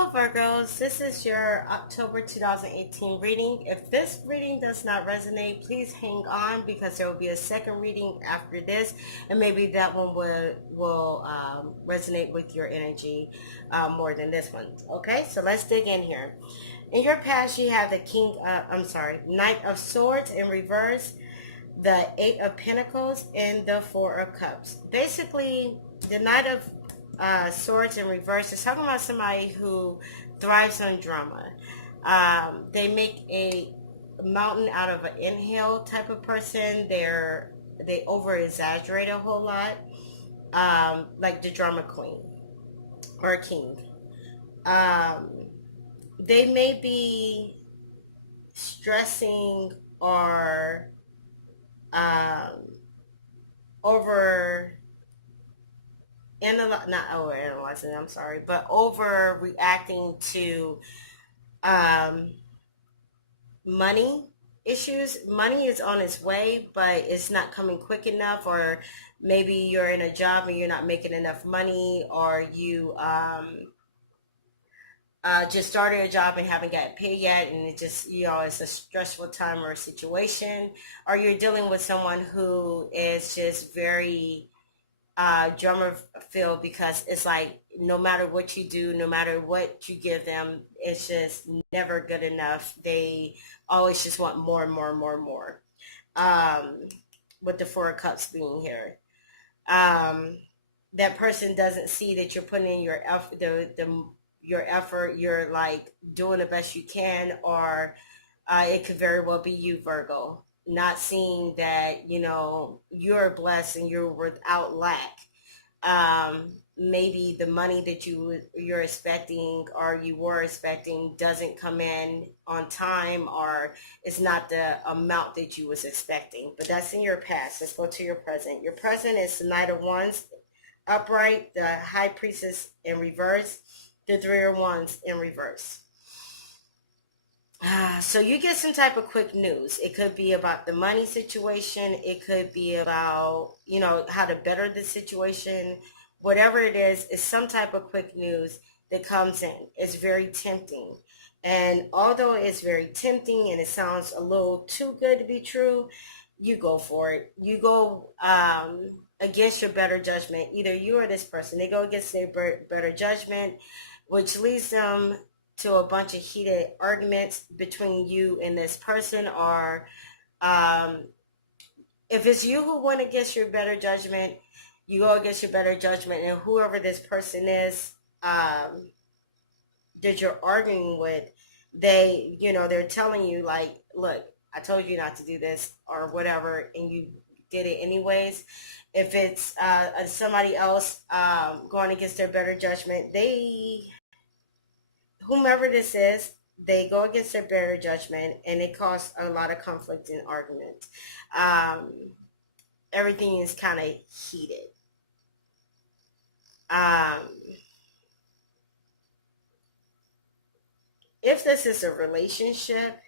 Hello Virgos, this is your October 2018 reading. If this reading does not resonate, please hang on because there will be a second reading after this, and maybe that one will resonate with your energy more than this one. Okay, so let's dig in here. In your past, you have the Knight of Swords in reverse, the Eight of Pentacles, and the Four of Cups. Basically, the Knight of Swords in reverse is talking about somebody who thrives on drama. They make a mountain out of an inhale type of person. They over exaggerate a whole lot, like the drama queen or king. Um, they may be stressing or um, over not over analyzing, I'm sorry, but overreacting to um, money issues. Money is on its way, but it's not coming quick enough, or maybe you're in a job and you're not making enough money, or you just started a job and haven't got paid yet, and it just, it's a stressful time or a situation, or you're dealing with someone who is just very drummer feel, because it's like no matter what you do, no matter what you give them, it's just never good enough. They always just want more and more and more and more. With the Four of Cups being here, that person doesn't see that you're putting in your effort, your effort. You're like doing the best you can, or it could very well be you, Virgo, not seeing that, you're blessed and you're without lack. Maybe the money that you're expecting or you were expecting doesn't come in on time, or it's not the amount that you was expecting. But that's in your past. Let's go to your present. Your present is the Knight of Wands upright, the High Priestess in reverse, the Three of Wands in reverse. So you get some type of quick news. It could be about the money situation. It could be about, how to better the situation. Whatever it is, it's some type of quick news that comes in. It's very tempting. And although it's very tempting and it sounds a little too good to be true, you go for it. You go against your better judgment. Either you or this person, they go against their better judgment, which leads them to a bunch of heated arguments between you and this person, or if it's you who went against your better judgment, you go against your better judgment, and whoever this person is that you're arguing with, they're telling you like, look, I told you not to do this or whatever, and you did it anyways. If it's somebody else going against their better judgment, whomever this is, they go against their better judgment, and it causes a lot of conflict and argument. Everything is kind of heated. If this is a relationship,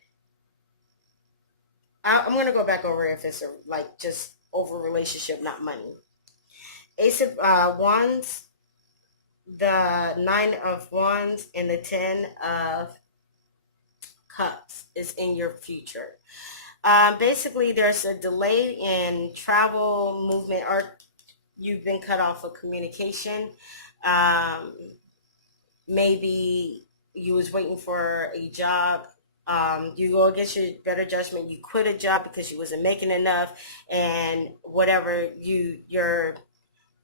I'm going to go back over if it's just over relationship, not money. Ace of Wands, the Nine of Wands, and the Ten of Cups is in your future. Basically, there's a delay in travel, movement, or you've been cut off of communication. Maybe you was waiting for a job. You go against your better judgment. You quit a job because you wasn't making enough, and whatever, you're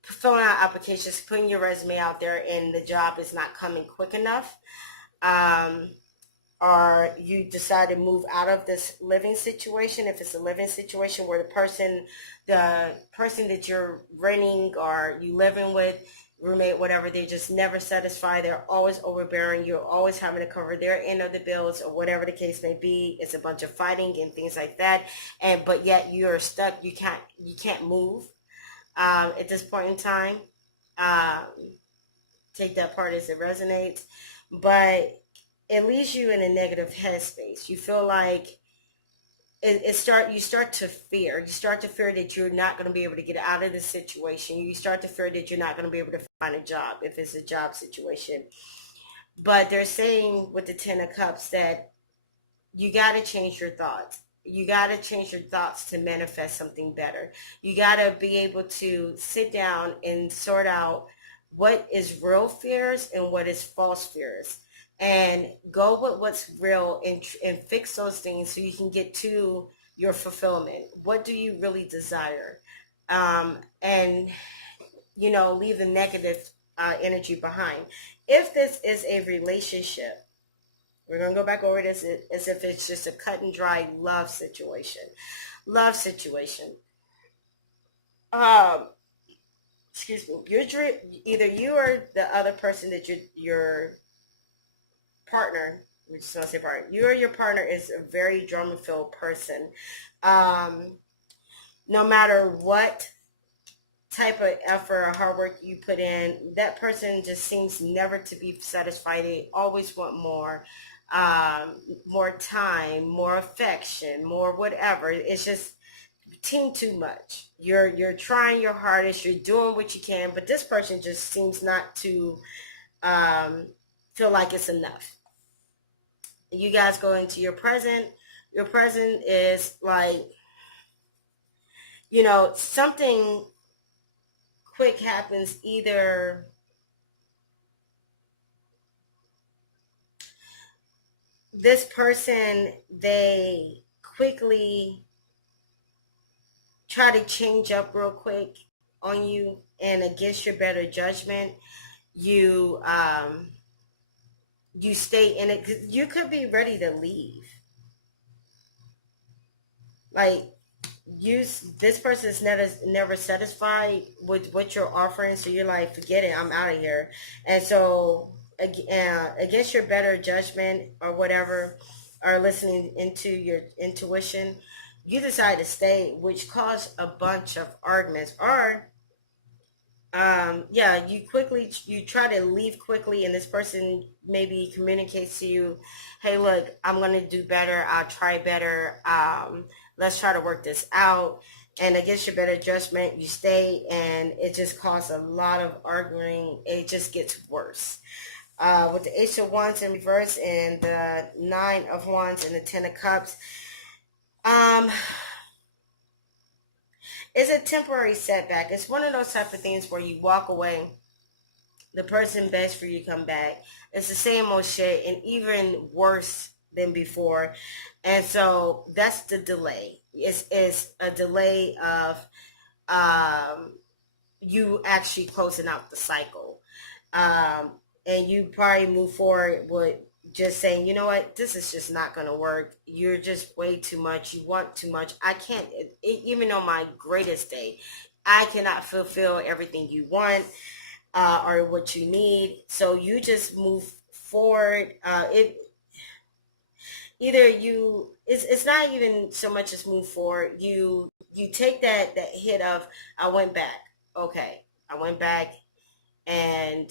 filling out applications, putting your resume out there, and the job is not coming quick enough. Or you decide to move out of this living situation. If it's a living situation where the person that you're renting or you living with, roommate, whatever, they just never satisfy. They're always overbearing. You're always having to cover their end of the bills, or whatever the case may be. It's a bunch of fighting and things like that. But yet you're stuck. You can't move at this point in time. Take that part as it resonates. But it leaves you in a negative headspace. You feel like you start to fear. You start to fear that you're not going to be able to get out of this situation. You start to fear that you're not going to be able to find a job if it's a job situation. But they're saying with the Ten of Cups that you got to change your thoughts. You got to change your thoughts to manifest something better. You got to be able to sit down and sort out what is real fears and what is false fears, and go with what's real, and fix those things so you can get to your fulfillment. What do you really desire? And leave the negative energy behind. If this is a relationship, we're going to go back over this as if it's just a cut and dry love situation. Love situation. Um, excuse me. Either you or the other person that your partner, we just want to say partner, you or your partner is a very drama-filled person. Um, no matter what type of effort or hard work you put in, that person just seems never to be satisfied. They always want more, more time, more affection, more whatever. It's just team too much. You're trying your hardest, you're doing what you can, but this person just seems not to um, feel like it's enough. You guys go into your present. Your present is like, something quick happens. Either this person, they quickly try to change up real quick on you, and against your better judgment, you you stay in it. 'Cause you could be ready to leave. Like, this person is never satisfied with what you're offering, so you're like, forget it, I'm out of here. And so against your better judgment or whatever, or listening into your intuition, you decide to stay, which caused a bunch of arguments. Or yeah, you try to leave quickly, and this person maybe communicates to you, hey, look, I'm going to do better, I'll try better, let's try to work this out. And against your better judgment, you stay, and it just causes a lot of arguing. It just gets worse. With the Ace of Wands in reverse, and the Nine of Wands and the Ten of Cups, um, it's a temporary setback. It's one of those type of things where you walk away, the person begs for you to come back. It's the same old shit, and even worse than before. And so that's the delay. It's a delay of you actually closing out the cycle. Um, and you probably move forward with just saying, you know what, this is just not going to work. You're just way too much. You want too much. I can't, even on my greatest day, I cannot fulfill everything you want or what you need. So you just move forward. It's not even so much as move forward. You take that hit of, I went back. Okay, I went back, and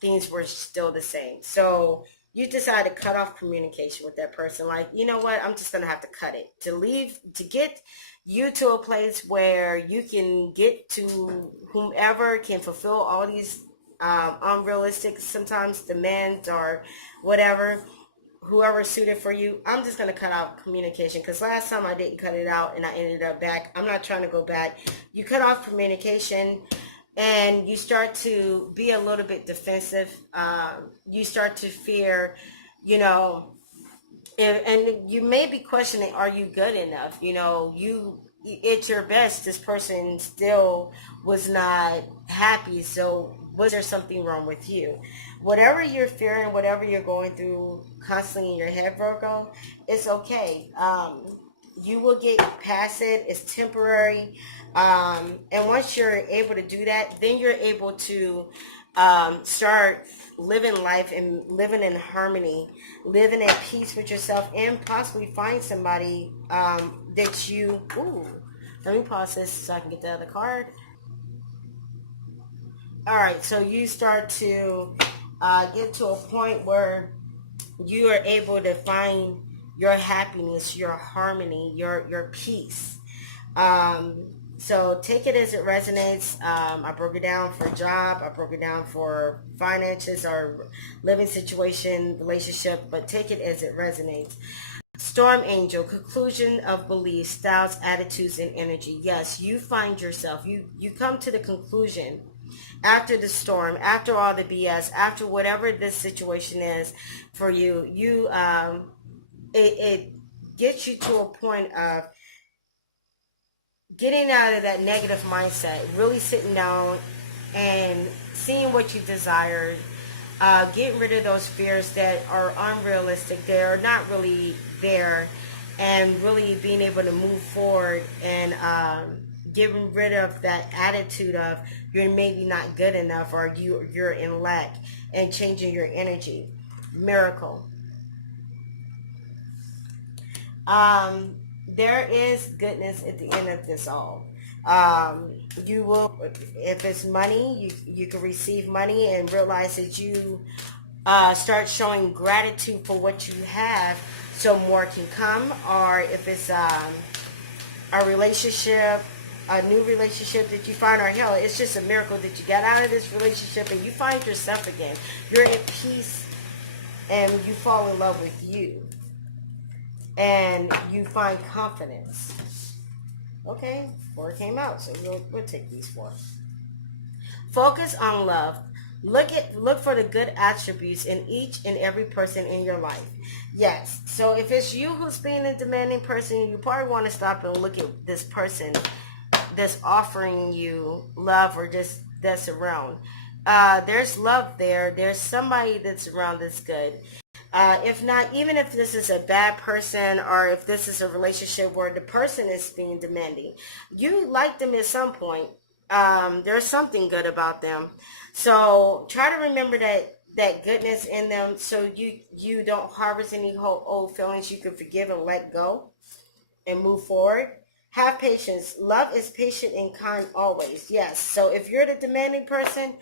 things were still the same. So you decide to cut off communication with that person. Like, you know what? I'm just going to have to cut it. To get you to a place where you can get to whomever can fulfill all these unrealistic, sometimes demands or whatever, whoever's suited for you. I'm just going to cut out communication, because last time I didn't cut it out and I ended up back. I'm not trying to go back. You cut off communication, and you start to be a little bit defensive. You start to fear, you know, and you may be questioning, are you good enough? You at your best, this person still was not happy. So was there something wrong with you? Whatever you're fearing, whatever you're going through constantly in your head, Virgo, it's okay. You will get past it. It's temporary. And once you're able to do that, then you're able to start living life and living in harmony, living at peace with yourself, and possibly find somebody that you... Ooh, let me pause this so I can get the other card. All right, so you start to get to a point where you are able to find your happiness, your harmony, your peace. Um, So take it as it resonates. I broke it down for job. I broke it down for finances or living situation, relationship, but take it as it resonates. Storm angel, conclusion of beliefs, styles, attitudes, and energy. Yes, you find yourself. You come to the conclusion after the storm, after all the BS, after whatever this situation is for you. It gets you to a point of getting out of that negative mindset, really sitting down and seeing what you desired, getting rid of those fears that are unrealistic, they are not really there, and really being able to move forward and getting rid of that attitude of you're maybe not good enough or you're in lack, and changing your energy. Miracle. There is goodness at the end of this all. You will, if it's money, you can receive money and realize that you start showing gratitude for what you have, so more can come. Or if it's a relationship, a new relationship that you find, or hell, it's just a miracle that you got out of this relationship and you find yourself again. You're at peace and you fall in love with you. And you find confidence. Okay, 4 came out, so we'll take these 4. Focus on love. Look for the good attributes in each and every person in your life. Yes, so if it's you who's being a demanding person, you probably want to stop and look at this person that's offering you love, or just that's around. There's love there. There's somebody that's around that's good. If not, even if this is a bad person, or if this is a relationship where the person is being demanding, you like them at some point. There's something good about them. So try to remember that goodness in them, so you don't harvest any old feelings. You can forgive and let go and move forward. Have patience. Love is patient and kind always. Yes. So if you're the demanding person,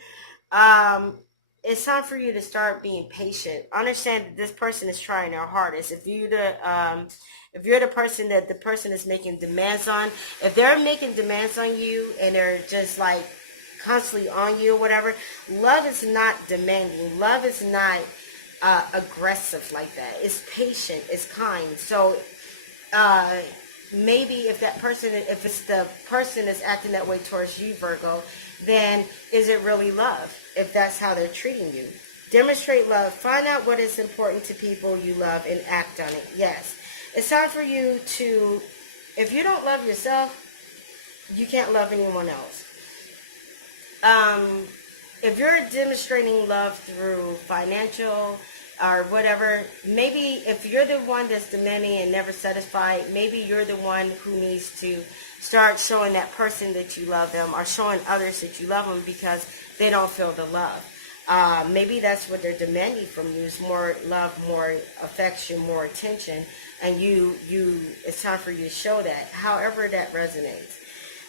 it's time for you to start being patient. Understand that this person is trying their hardest. If you're the person that the person is making demands on, if they're making demands on you and they're just like constantly on you or whatever, love is not demanding. Love is not aggressive like that. It's patient. It's kind. So maybe if it's the person that's acting that way towards you, Virgo, then is it really love if that's how they're treating you? Demonstrate love. Find out what is important to people you love and act on it. Yes. It's time for you to, if you don't love yourself, you can't love anyone else. If you're demonstrating love through financial or whatever, maybe if you're the one that's demanding and never satisfied, maybe you're the one who needs to start showing that person that you love them, or showing others that you love them, because they don't feel the love. Maybe that's what they're demanding from you, is more love, more affection, more attention, and it's time for you to show that, however that resonates.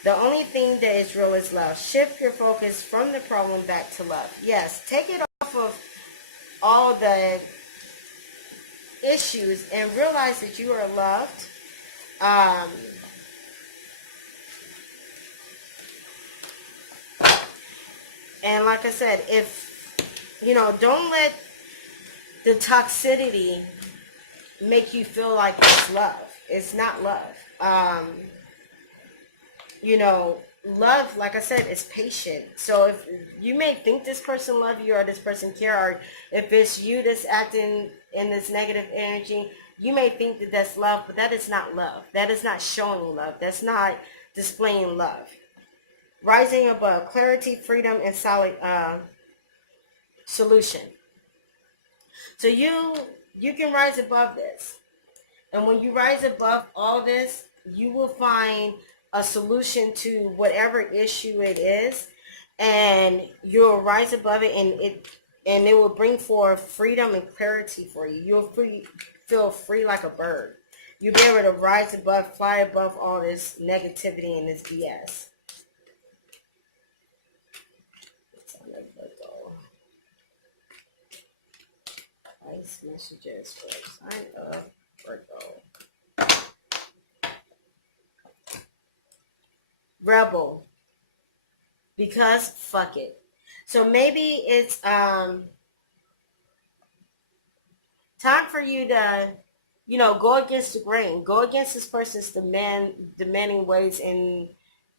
The only thing that is real is love. Shift your focus from the problem back to love. Yes, take it off of all the issues and realize that you are loved. And like I said, don't let the toxicity make you feel like it's love. It's not love. Love, like I said, is patient. So if you may think this person love you, or this person care, or if it's you that's acting in this negative energy, you may think that that's love, but that is not love. That is not showing love. That's not displaying love. Rising above, clarity, freedom, and solid solution. So you can rise above this. And when you rise above all this, you will find a solution to whatever issue it is, and you'll rise above it, and it will bring forth freedom and clarity for you. You'll feel free like a bird. You'll be able to rise above, fly above all this negativity and this BS. Nice messages for a sign of Virgo. rebel, because fuck it. So maybe it's time for you to, go against the grain, go against this person's demanding ways, and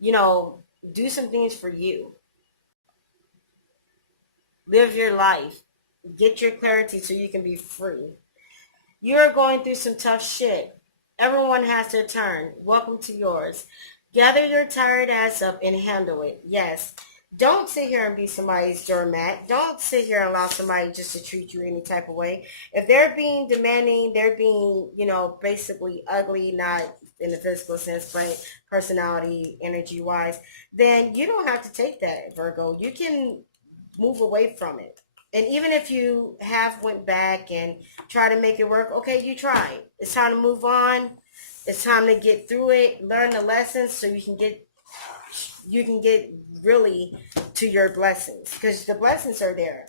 do some things for you. Live your life, get your clarity so you can be free. You're going through some tough shit. Everyone has their turn. Welcome to yours. Gather your tired ass up and handle it. Yes. Don't sit here and be somebody's doormat. Don't sit here and allow somebody just to treat you any type of way. If they're being demanding, they're being, basically ugly, not in the physical sense, but personality, energy wise, then you don't have to take that, Virgo. You can move away from it. And even if you have went back and try to make it work, okay, you tried. It's time to move on. It's time to get through it, learn the lessons so you can get really to your blessings, because the blessings are there.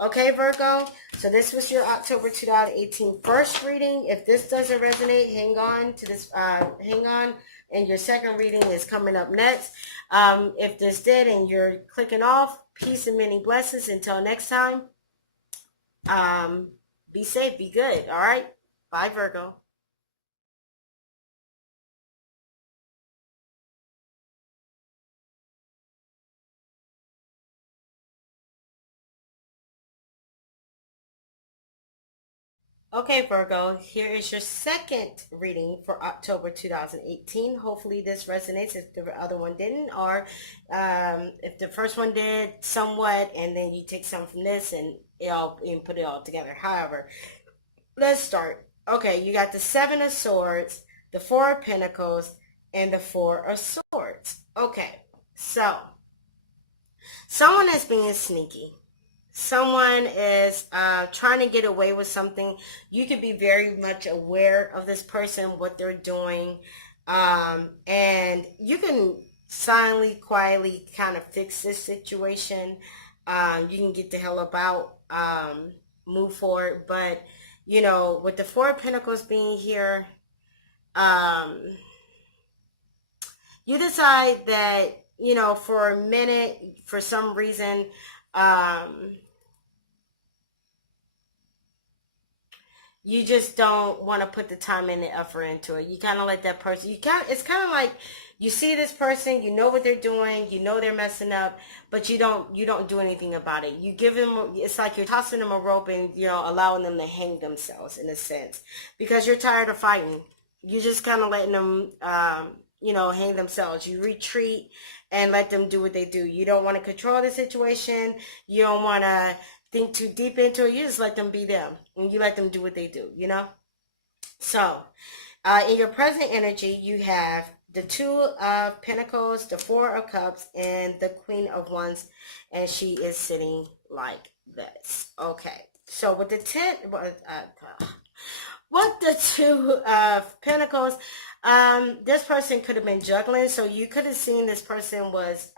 Okay, Virgo, so this was your October 2018 first reading. If this doesn't resonate, hang on, and your second reading is coming up next. If this did and you're clicking off, peace and many blessings. Until next time, be safe, be good, all right? Bye, Virgo. Okay, Virgo, here is your second reading for October 2018. Hopefully this resonates if the other one didn't, or if the first one did somewhat, and then you take some from this and put it all together. However, let's start. Okay, you got the Seven of Swords, the Four of Pentacles, and the Four of Swords. Okay, so someone is being sneaky. Someone is trying to get away with something. You could be very much aware of this person, what they're doing, and you can silently, quietly kind of fix this situation. You can get the hell about, move forward. But, with the Four of Pentacles being here, you decide that, for a minute, for some reason, you just don't want to put the time and the effort into it. You kind of let that person, it's kind of like you see this person, you know what they're doing, you know they're messing up, but you don't do anything about it. You give them, it's like you're tossing them a rope and, allowing them to hang themselves in a sense, because you're tired of fighting. You just kind of letting them, hang themselves. You retreat and let them do what they do. You don't want to control the situation. You don't want to think too deep into it. You just let them be them, and you let them do what they do. So, in your present energy, you have the Two of Pentacles, the Four of Cups, and the Queen of Wands, and she is sitting like this. Okay, so with the with the Two of Pentacles, this person could have been juggling, so you could have seen this person was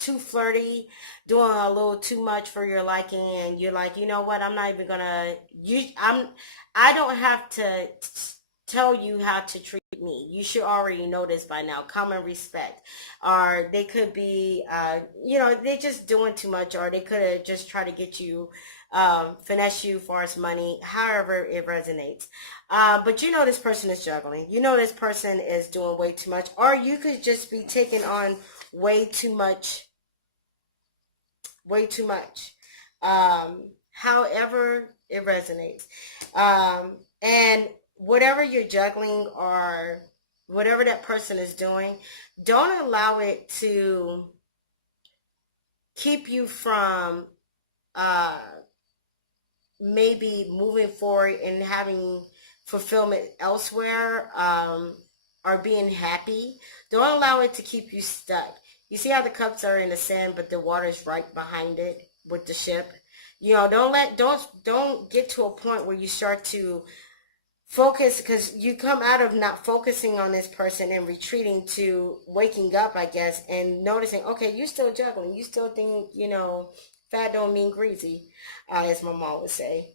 too flirty, doing a little too much for your liking, and you're like, you know what, I'm not even gonna, I don't have to tell you how to treat me. You should already know this by now. Common respect. Or they could be, they just doing too much, or they could have just tried to get you, finesse you for as money, however it resonates. But this person is juggling. This person is doing way too much, or you could just be taking on way too much. However it resonates. And whatever you're juggling or whatever that person is doing, don't allow it to keep you from maybe moving forward and having fulfillment elsewhere, or being happy. Don't allow it to keep you stuck. You see how the cups are in the sand, but the water's right behind it with the ship. Don't get to a point where you start to focus, because you come out of not focusing on this person and retreating to waking up, I guess, and noticing, okay, you're still juggling. You still think, fat don't mean greasy, as my mom would say.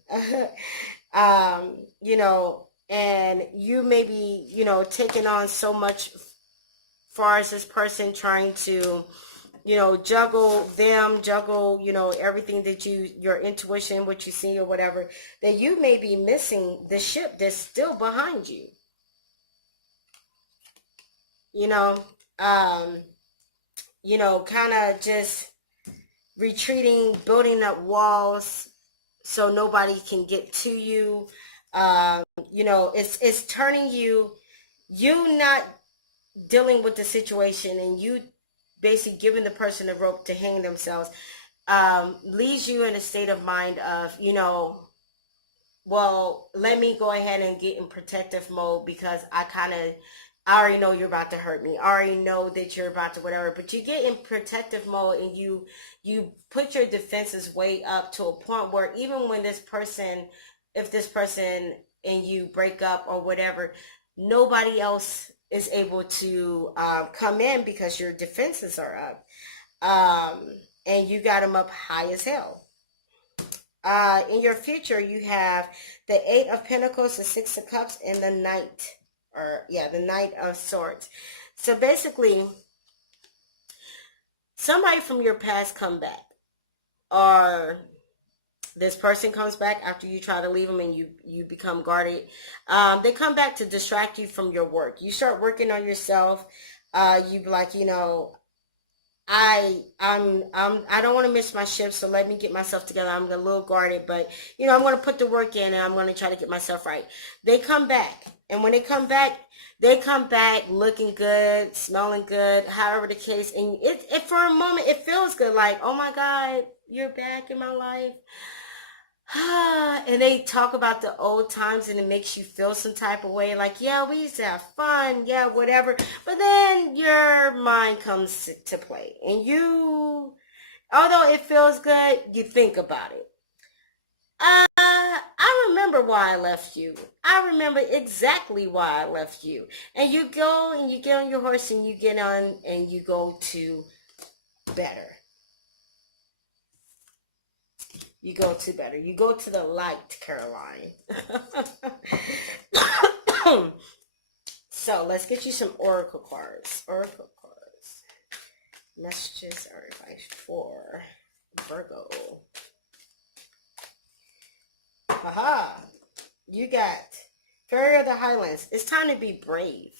And you may be, taking on so much far as this person trying to, you know, juggle, you know, everything that your intuition, what you see or whatever, that you may be missing the ship that's still behind you. You know, um, you know, kind of just retreating, building up walls so nobody can get to you. You know, it's turning you not dealing with the situation, and you basically giving the person a rope to hang themselves, leaves you in a state of mind of, you know, well, let me go ahead and get in protective mode because I already know you're about to hurt me. I already know that you're about to whatever. But you get in protective mode, and you put your defenses way up to a point where even when if this person and you break up or whatever, nobody else is able to come in because your defenses are up. And you got them up high as hell. In your future, you have the Eight of Pentacles, the Six of Cups, and the Knight of Swords. So basically, somebody from your past come back, or this person comes back after you try to leave them and you become guarded. They come back to distract you from your work. You start working on yourself. You be like, you know, I don't want to miss my shift, so let me get myself together. I'm a little guarded, but you know, I'm going to put the work in and I'm going to try to get myself right. They come back, and when they come back looking good, smelling good, however the case, and it for a moment it feels good, like, oh my God, you're back in my life. And they talk about the old times, and it makes you feel some type of way, like, yeah, we used to have fun, yeah, whatever. But then your mind comes to play, and although it feels good, you think about it. I remember why I left you. I remember exactly why I left you. And you go and you get on your horse and you get on and you go to better. You go to better. You go to the light, Caroline. So let's get you some oracle cards. Oracle cards. Messages or advice for Virgo. Haha. You got Fairy of the Highlands. It's time to be brave.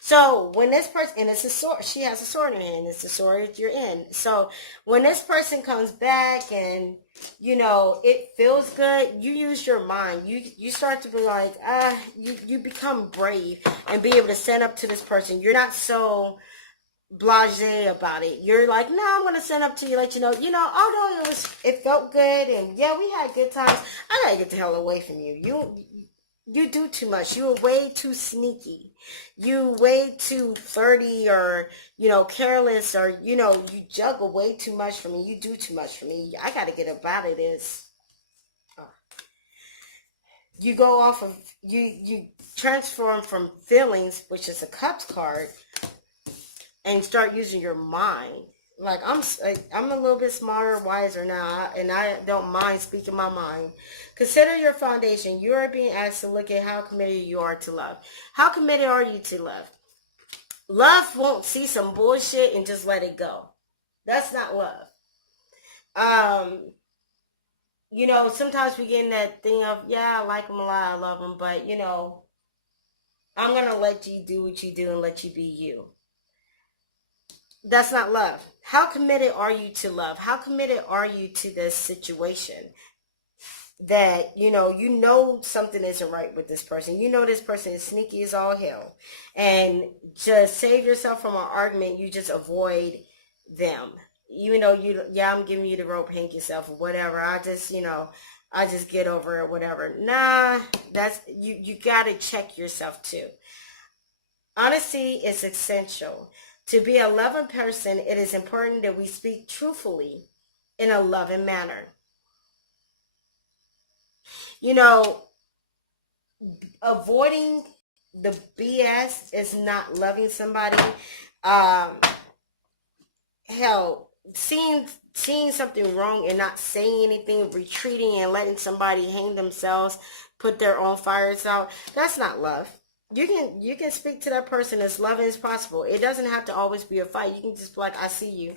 So when this person, and it's a sword, she has a sword in her hand. It's the sword you're in. So when this person comes back and, you know, it feels good, you use your mind. You start to be like, you become brave and be able to stand up to this person. You're not so blasé about it. You're like, no, I'm going to stand up to you, let you know, although it felt good and yeah, we had good times, I got to get the hell away from you. You do too much. You are way too sneaky. You way too flirty or, careless or, you juggle way too much for me. You do too much for me. I got to get up out of this. You go off of, you transform from feelings, which is a Cups card, and start using your mind. Like, I'm a little bit smarter, wiser now, and I don't mind speaking my mind. Consider your foundation. You are being asked to look at how committed you are to love. How committed are you to love? Love won't see some bullshit and just let it go. That's not love. Sometimes we get in that thing of, yeah, I like them a lot, I love them, but, I'm going to let you do what you do and let you be you. That's not love. How committed are you to love? How committed are you to this situation? That, you know something isn't right with this person. You know this person is sneaky as all hell. And just save yourself from an argument, you just avoid them. Even though I'm giving you the rope, hang yourself or whatever. I just get over it, whatever. Nah, that's, you got to check yourself too. Honesty is essential. To be a loving person, it is important that we speak truthfully in a loving manner. Avoiding the BS is not loving somebody. Hell, seeing something wrong and not saying anything, retreating and letting somebody hang themselves, put their own fires out, that's not love. You can speak to that person as loving as possible. It doesn't have to always be a fight. You can just be like, I see you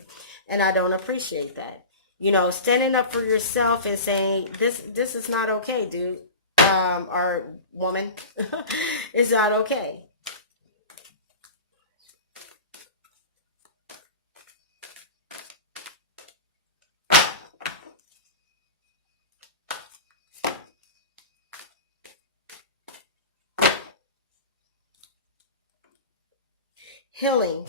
and I don't appreciate that. You know, standing up for yourself and saying, this is not okay, dude. Or woman. It's not okay. Healing.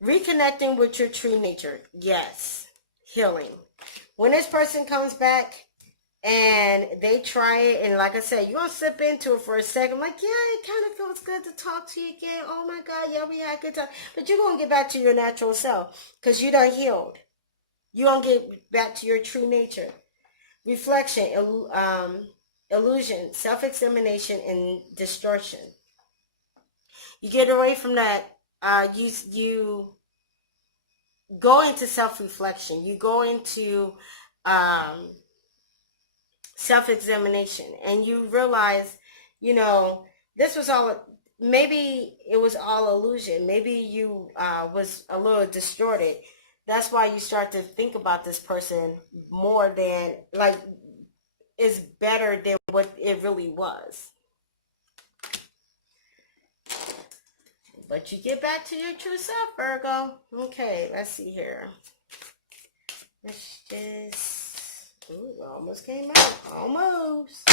Reconnecting with your true nature. Yes. Healing. When this person comes back and they try it, and like I said, you're going to slip into it for a second. Like, yeah, it kind of feels good to talk to you again. Oh my God, yeah, we had a good time. But you're going to get back to your natural self because you done healed. You're going to get back to your true nature. Reflection, illusion, self-examination, and distortion. You get away from that. You go into self-reflection. You go into self-examination, and you realize, you know, this was all, maybe it was all illusion. Maybe you was a little distorted. That's why you start to think about this person more than, like, it's better than what it really was. But you get back to your true self, Virgo. Okay, let's see here. Let's just... Ooh, almost came out. Almost.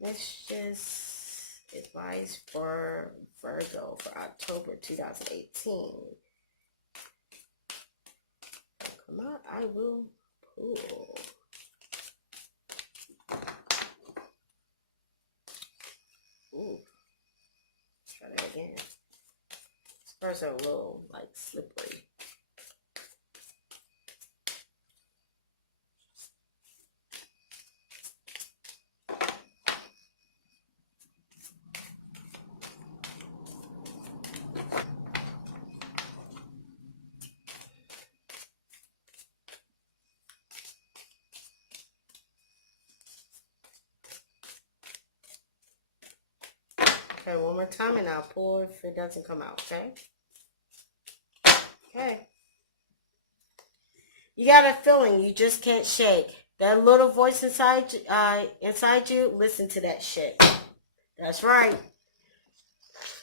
Let's just advise for Virgo for October 2018. Come on, I will pull. Ooh. Try that again. These cards are a little, like, slippery. Okay, one more time and I'll pull if it doesn't come out, okay? Okay. You got a feeling you just can't shake. That little voice inside you, listen to that shit. That's right.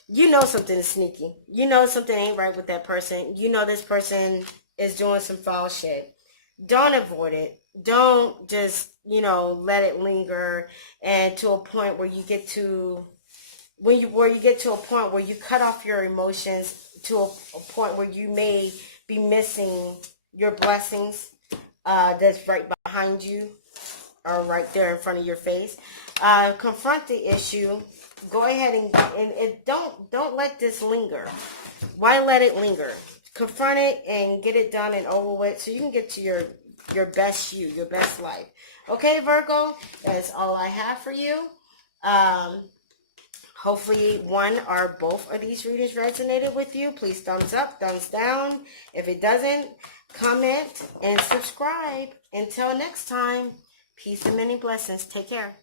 You know something is sneaky. You know something ain't right with that person. You know this person is doing some foul shit. Don't avoid it. Don't just, you know, let it linger and to a point where you get to... where you get to a point where you cut off your emotions, to a point where you may be missing your blessings that's right behind you or right there in front of your face. Confront the issue. Go ahead and don't let this linger. Why let it linger? Confront it and get it done and over with so you can get to your best you, your best life. Okay, Virgo, that's all I have for you. Hopefully one or both of these readings resonated with you. Please thumbs up, thumbs down. If it doesn't, comment and subscribe. Until next time, peace and many blessings. Take care.